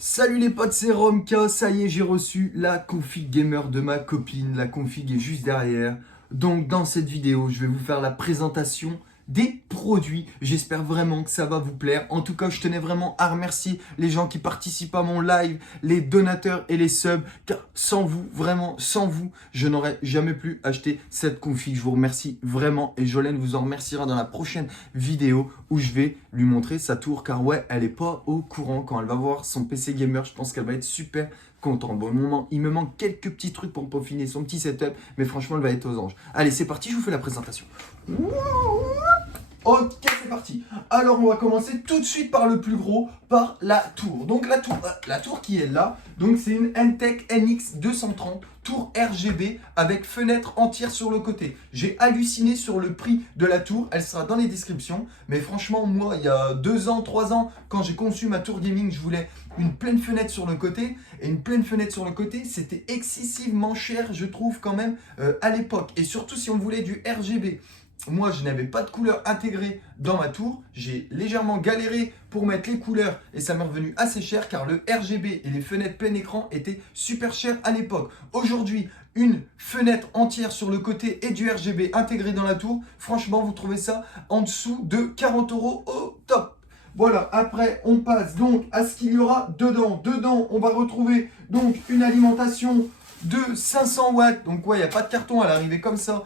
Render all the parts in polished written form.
Salut les potes, c'est Romka, ça y est, j'ai reçu la config gamer de ma copine, la config est juste derrière. Donc dans cette vidéo, je vais vous faire la présentation des produits. J'espère vraiment que ça va vous plaire. En tout cas, je tenais vraiment à remercier les gens qui participent à mon live, les donateurs et les subs, car sans vous, vraiment sans vous, je n'aurais jamais pu acheter cette config. Je vous remercie vraiment et Jolène vous en remerciera dans la prochaine vidéo où je vais lui montrer sa tour, car ouais, elle est pas au courant. Quand elle va voir son PC gamer, je pense qu'elle va être super contente. Bon, au moment, il me manque quelques petits trucs pour peaufiner son petit setup, mais franchement, elle va être aux anges. Allez, c'est parti, je vous fais la présentation. Ok, c'est parti. Alors, on va commencer tout de suite par le plus gros, par la tour. Donc, la tour qui est là, donc c'est une Entech NX 230, tour RGB avec fenêtre entière sur le côté. J'ai halluciné sur le prix de la tour, elle sera dans les descriptions. Mais franchement, moi, il y a 2 ans, 3 ans, quand j'ai conçu ma tour gaming, je voulais une pleine fenêtre sur le côté. Et une pleine fenêtre sur le côté, c'était excessivement cher, je trouve, quand même, à l'époque. Et surtout, si on voulait du RGB. Moi, je n'avais pas de couleur intégrée dans ma tour. J'ai légèrement galéré pour mettre les couleurs et ça m'est revenu assez cher car le RGB et les fenêtres plein écran étaient super chers à l'époque. Aujourd'hui, une fenêtre entière sur le côté et du RGB intégré dans la tour, franchement, vous trouvez ça en dessous de 40 € au top. Voilà, après, on passe donc à ce qu'il y aura dedans. Dedans, on va retrouver donc une alimentation de 500 watts. Donc ouais, il n'y a pas de carton à l'arrivée comme ça.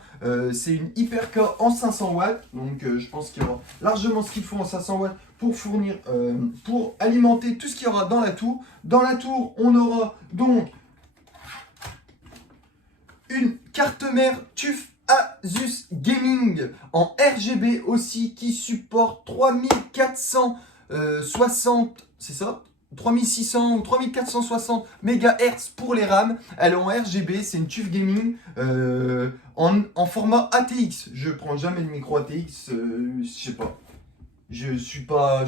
C'est une Hyper-K en 500 watts. Donc je pense qu'il y aura largement ce qu'il faut en 500 watts pour fournir, pour alimenter tout ce qu'il y aura dans la tour. Dans la tour, on aura donc une carte mère TUF Asus Gaming en RGB aussi qui supporte 3460, c'est ça, 3600 ou 3460 MHz pour les RAM. Elle est en RGB, c'est une TUF Gaming en format ATX. Je prends jamais le micro ATX, je sais pas. Je suis pas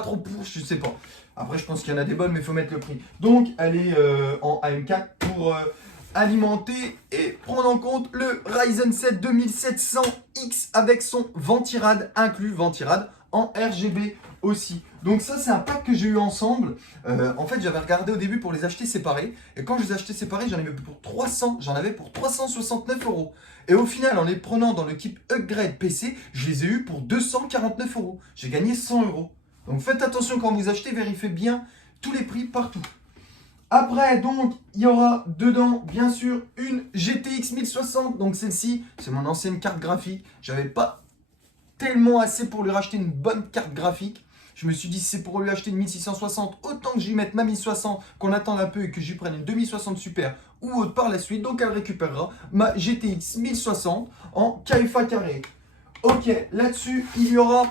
trop pour, je sais pas. Après, je pense qu'il y en a des bonnes, mais il faut mettre le prix. Donc, elle est en AM4 pour alimenter et prendre en compte le Ryzen 7 2700X avec son Ventirad inclus, Ventirad en RGB aussi. Donc ça, c'est un pack que j'ai eu ensemble. En fait, j'avais regardé au début pour les acheter séparés. Et quand je les achetais séparés, j'en avais pour 369 €. Et au final, en les prenant dans le kit Upgrade PC, je les ai eu pour 249 €. J'ai gagné 100 €. Donc faites attention quand vous achetez, vérifiez bien tous les prix partout. Après, donc, il y aura dedans, bien sûr, une GTX 1060. Donc celle-ci, c'est mon ancienne carte graphique. J'avais pas tellement assez pour lui racheter une bonne carte graphique. Je me suis dit, si c'est pour lui acheter une 1660, autant que j'y mette ma 1060, qu'on attende un peu et que j'y prenne une 2060 Super ou autre par la suite. Donc elle récupérera ma GTX 1060 en KFA carré. Ok, là-dessus, il y aura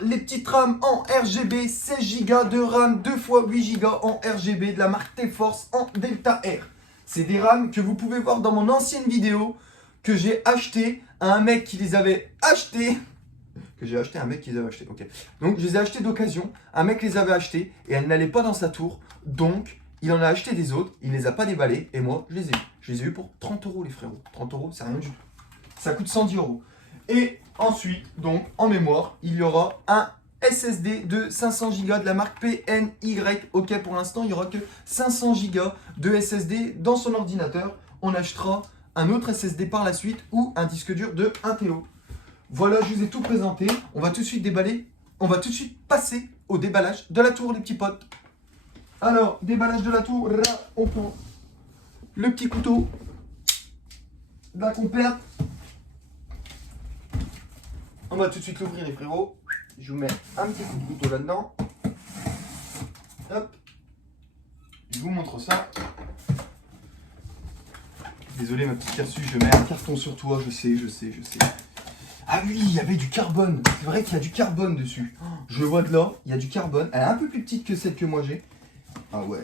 les petites RAM en RGB, 16 Go de RAM, 2 x 8 Go en RGB de la marque T-Force en Delta R. C'est des RAM que vous pouvez voir dans mon ancienne vidéo que j'ai acheté à un mec qui les avait achetés. Que j'ai acheté à un mec qui les avait achetés, ok. Donc je les ai achetés d'occasion, un mec les avait achetés et elle n'allait pas dans sa tour. Donc il en a acheté des autres, il les a pas déballés et moi je les ai eu. Je les ai eu pour 30 € les frérots. 30 €, c'est rien du tout. Ça coûte 110 €. Et ensuite, donc, en mémoire, il y aura un SSD de 500 Go de la marque PNY. Ok, pour l'instant, il n'y aura que 500 Go de SSD dans son ordinateur. On achètera un autre SSD par la suite ou un disque dur de 1 TB. Voilà, je vous ai tout présenté. On va tout de suite déballer. On va tout de suite passer au déballage de la tour, les petits potes. Alors, déballage de la tour. Là, on prend le petit couteau de la compère. On va tout de suite l'ouvrir les frérots. Je vous mets un petit coup de couteau là-dedans. Hop. Je vous montre ça. Désolé ma petite cassue, je mets un carton sur toi, je sais. Ah oui, il y avait du carbone. C'est vrai qu'il y a du carbone dessus. Je vois de là, il y a du carbone. Elle est un peu plus petite que celle que moi j'ai. Ah ouais.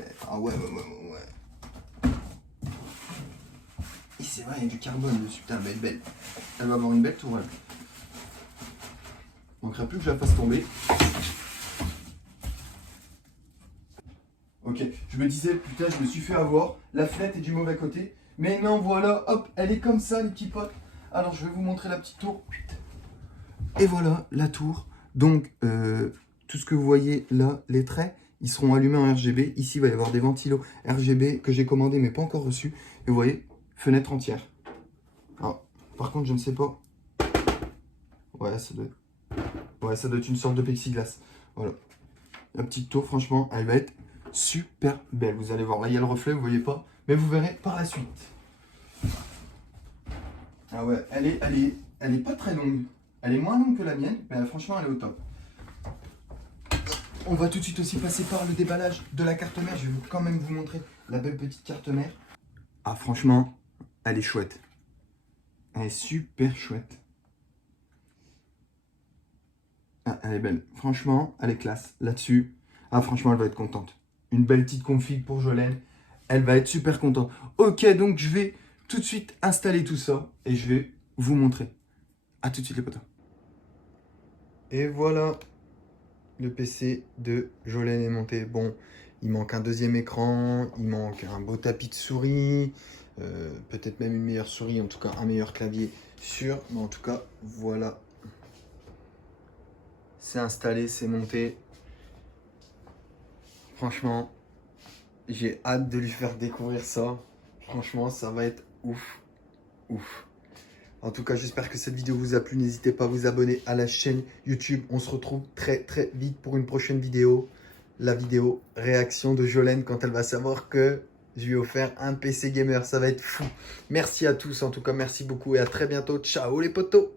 Et c'est vrai, il y a du carbone dessus. Putain, elle va être belle. Elle va avoir une belle tourelle. Il manquerait plus que je la fasse tomber. Ok, je me disais, putain, je me suis fait avoir. La fenêtre est du mauvais côté. Mais non, voilà, hop, elle est comme ça, les petits potes. Alors, je vais vous montrer la petite tour. Et voilà, la tour. Donc, tout ce que vous voyez là, les traits, ils seront allumés en RGB. Ici, il va y avoir des ventilos RGB que j'ai commandés mais pas encore reçus. Et vous voyez, fenêtre entière. Alors, par contre, je ne sais pas. Ouais, ça doit être une sorte de plexiglas. Voilà. La petite tour, franchement, elle va être super belle. Vous allez voir, là, il y a le reflet, vous voyez pas. Mais vous verrez par la suite. Ah ouais, elle est pas très longue. Elle est moins longue que la mienne, mais franchement, elle est au top. On va tout de suite aussi passer par le déballage de la carte mère. Je vais quand même vous montrer la belle petite carte mère. Ah, franchement, elle est chouette. Elle est super chouette. Ah, elle est belle. Franchement, elle est classe. Là-dessus, ah, franchement, elle va être contente. Une belle petite config pour Jolene. Elle va être super contente. Ok, donc je vais tout de suite installer tout ça et je vais vous montrer. A tout de suite, les potos. Et voilà, le PC de Jolene est monté. Bon, il manque un deuxième écran, il manque un beau tapis de souris, peut-être même une meilleure souris, en tout cas un meilleur clavier sûr. Mais en tout cas, voilà. C'est installé, c'est monté. Franchement, j'ai hâte de lui faire découvrir ça. Franchement, ça va être ouf, ouf. En tout cas, j'espère que cette vidéo vous a plu. N'hésitez pas à vous abonner à la chaîne YouTube. On se retrouve très très vite pour une prochaine vidéo. La vidéo réaction de Jolene quand elle va savoir que je lui ai offert un PC gamer. Ça va être fou. Merci à tous. En tout cas, merci beaucoup et à très bientôt. Ciao les potos.